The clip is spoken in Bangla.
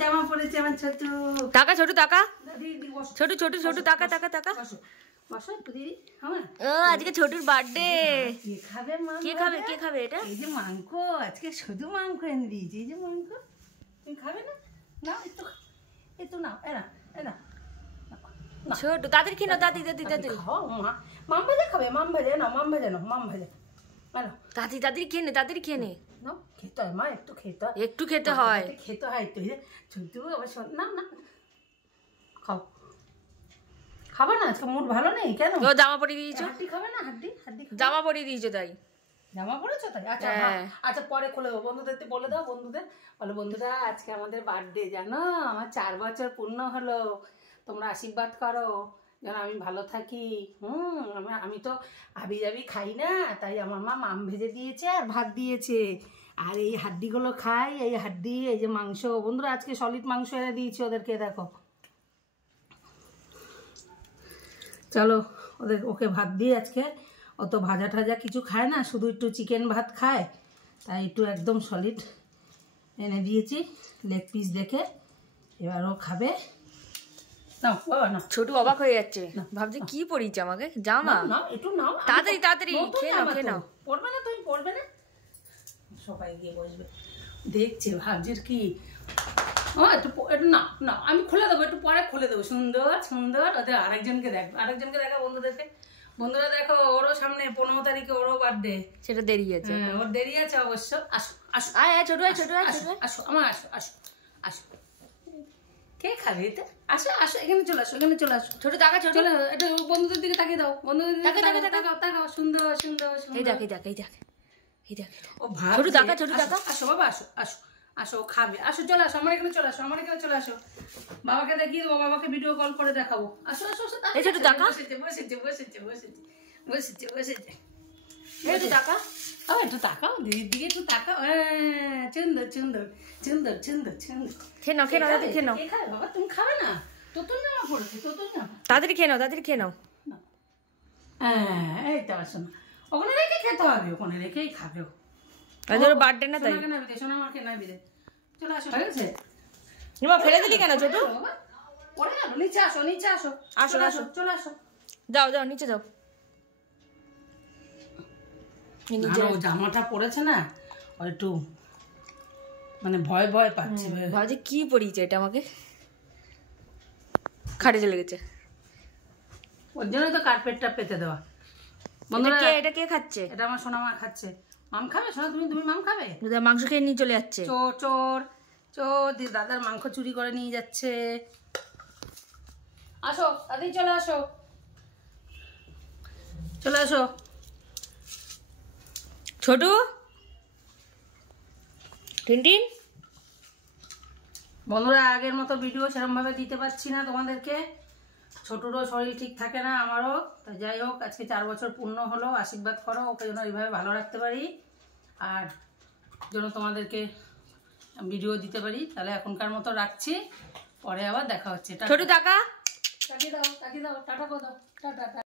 জামা পরেছে আমার ছোট টাকা ছোট টাকা বসো ছোট ছোট ছোট টাকা টাকা টাকা বসো বসো দিদি হ্যাঁ ও আজকে ছোটুর বার্থডে কে খাবে মাংস কে খাবে এটা এই যে মাংস আজকে শুধু মাংস এনে দিয়েছি এই যে মাংস তুমি খাবে না না একটু নাও এরা এরা ছোট দাদির খেয়ে নাও দাদি দাদি দাদি খাও মাম ভাজা খাবে মাম ভাজা নাও মাম ভাজা নাও মাম ভাজা আনো দাদি দাদির খেয়ে নে নাও খেতে হয় মা একটু খেতে হয় একটু খেতে হয় খেতে হয় একটু ছোটু আবার না না খাও খাবে না আজকে মুড ভালো নেই কেন ও জামা পরিয়ে দিয়েছো হাড্ডি খাবে না হাড্ডি হাড্ডি জামা পরিয়ে দিয়েছো তাই জামা পরেছো তাই আচ্ছা আচ্ছা পরে খুলে দেবো বন্ধুদেরকে বলে দাও বন্ধুদের বলো বন্ধুরা আজকে আমাদের বার্থডে জানো আমার 4 বছর পূর্ণ হলো তোমরা আশীর্বাদ করো যেন আমি ভালো থাকি আমি তো আবি যাবি খাই না তাই আমার মা মাম ভেজে দিয়েছে আর ভাত দিয়েছে আর এই হাড্ডিগুলো খাই এই হাড্ডি এই যে মাংস বন্ধুরা আজকে সলিড মাংস এনে দিয়েছি ওদেরকে দেখো চলো ওকে ভাত দিয়ে আজকে অত ভাজা টাজা কিছু খায় না শুধু একটু চিকেন ভাত খায় তাই একটু একদম সলিড এনে দিয়েছি লেগ পিস দেখে এবার ও খাবে না ছোট অবাক হয়ে যাচ্ছে ভাবছি কি পরিয়েছে আমাকে জামা নাও একটু নাও তাড়াতাড়ি তাড়াতাড়ি খেয়ে নাও পড়বে না তুমি পড়বে না সবাই গিয়ে বসবে দেখছে ভাবছিস কি ও একটু না না আমি খুলে দেবো একটু পরে খুলে দেবো সুন্দর সুন্দর ওদের আরেকজনকে দেখা বন্ধুরা দেখো ওরও সামনে 15 তারিখে ওরও বার্থডে সেটা দেরি আছে ওর দেরি আছে অবশ্য আসো আসো ছোট আসো আমার আসো আসো আসো কে খাবে এটা আসো আসো এখানে চলে আসো ছোট টাকা ছোট চলো একটু বন্ধুদের দিকে তাকিয়ে দাও বন্ধুদের দিকে তাকাও সুন্দর সুন্দর এই দেখ ও ভাব ছোট টাকা আসো বাবা আসো আসো আসো খাবে আসো চলে আসো আমার এখানে চলে আসো বাবাকে দেখিয়ে দেবো বাবাকে ভিডিও কল করে দেখাবো আসো আসো এই ছোট টাকা বসেছে এই টাকা একটু তাকাও দিদির দিকে একটু তাকাও সুন্দর খেয়ে নাও কে খাবে বাবা তুমি খাবে না তোর জামা পড়েছে তোর জামা তাড়াতাড়ি খেয়ে নাও এই তো আসো না ওখানে রেখে খেতে হবে ওখানে রেখেই খাবে বার্থডে না তাই সোনা আমাকে না বিদে চলে আসো ঠিক আছে ফেলে দিলি কেন ছোট পরে যাবো নিচে আসো চলে আসো যাও নিচে যাও জামাটা পড়েছে না একটু মানে ভয় পাচ্ছে ভাবছি কি পরিয়েছে এটা আমাকে খাটে চলে গেছে ওর জন্যই তো কার্পেটটা পেতে দেওয়া বন্ধুরা এটা কে খাচ্ছে এটা আমার সোনা মা খাচ্ছে মাম খাবে সোনা তুমি মাম খাবে মাংস খেয়ে নিয়ে চলে যাচ্ছে চোর দাদার মাংস চুরি করে নিয়ে যাচ্ছে আসো দাদি চলে আসো ছোট টিনটিন বন্ধুরা আগের মতো ভিডিও সেরকম ভাবে দিতে পারছি না তোমাদেরকে ছোটরও শরীর ঠিক থাকে না আমারও তো যাই হোক আজকে 4 বছর পূর্ণ হলো আশীর্বাদ করো ওকে যেন এইভাবে ভালো রাখতে পারি আর যেন তোমাদেরকে ভিডিও দিতে পারি তাহলে এখনকার মতো রাখছি পরে আবার দেখা হচ্ছে ছোট টাকা তাকিয়ে দাও টাটা করে দাও টাটা